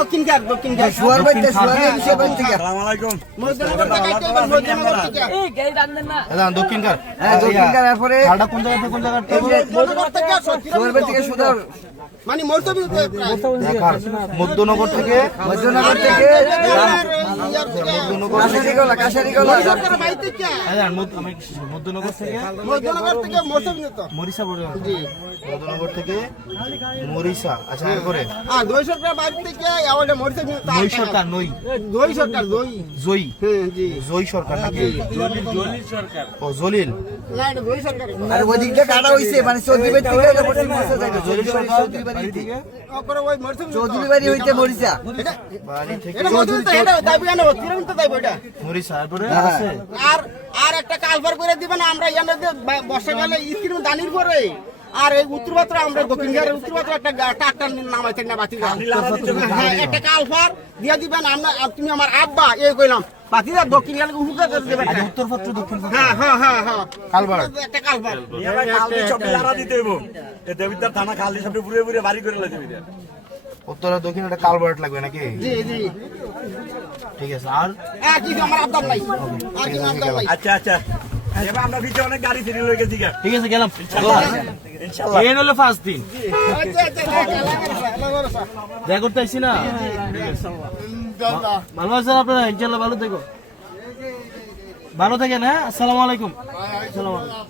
দক্ষিণকার sour বাইতে sour হিসেব থেকে আসসালামু আলাইকুম দক্ষিণকার হ্যাঁ দক্ষিণকার এরপরে খালটা কোন জায়গা থেকে কোন জায়গা সুয়ার বাই থেকে সুদর মানে মধ্যনগর থেকে কাশারিগোলা মধ্যনগর থেকে মরিচা পড়ে মধ্যনগর থেকে মরিচা। আচ্ছা এরপরে দই সরকার বাড়ি থেকে নই সরকার নই দই সরকার দই জয়ী হ্যাঁ জি জয়ী সরকার নাকি ও জলিল না এটা দই সরকার আর ওদিকটা কাটা হইছে মানে চৌধুরী বাড়ি থেকে এটা পড়ছে মরিচা যায় জলিল সরকার ওপরে ওই মরছে চৌধুরী বাড়ি হইতে মরিচা বাড়ি থেকে এটা মজুরি তো এটা দাবি কেন তিরুন তো দাবি এটা মরিচা এরপরে আছে আর একটা কালভার করে দিবেন আমরা এখানে বর্ষাকালে স্ক্রিন দানির পরে আর এই উত্তরপাত্র আমরা দক্ষিণের উত্তরপাত্র একটা ট্রাক্টর নামাইতে না বাতি হ্যাঁ একটা কালভার দিয়ে দিবেন আমরা তুমি আমার আব্বা এই কইলাম বাতিদা দক্ষিণ গেলে উঠে দেবেন উত্তরপত্র দক্ষিণ হ্যাঁ হ্যাঁ হ্যাঁ হ্যাঁ কালবার একটা কালভার খালি সব লারা দিতে হইব এ দেবিদার থানা খালি সব পুরে পুরে বাড়ি করে লাগবে উত্তর আর দক্ষিণ একটা কালভার্ট লাগবে নাকি? জি জি ঠিক আছে। আর কি আমার আব্দার নাই আর কি আব্দার নাই আচ্ছা আচ্ছা এবার আমরা ভিতরে অনেক গাড়ি ফিরে লয়ে গেছি ঠিক আছে গেলাম ইনশাআল্লাহ এই হলো 5 দিন আচ্ছা আচ্ছা দেখা করতে আইছি না। ভালো আছেন আপনারা? ইনশাআল্লাহ ভালো থেকো, ভালো থাকেন। হ্যাঁ, আসসালামু আলাইকুম। আসসালামু আলাইকুম।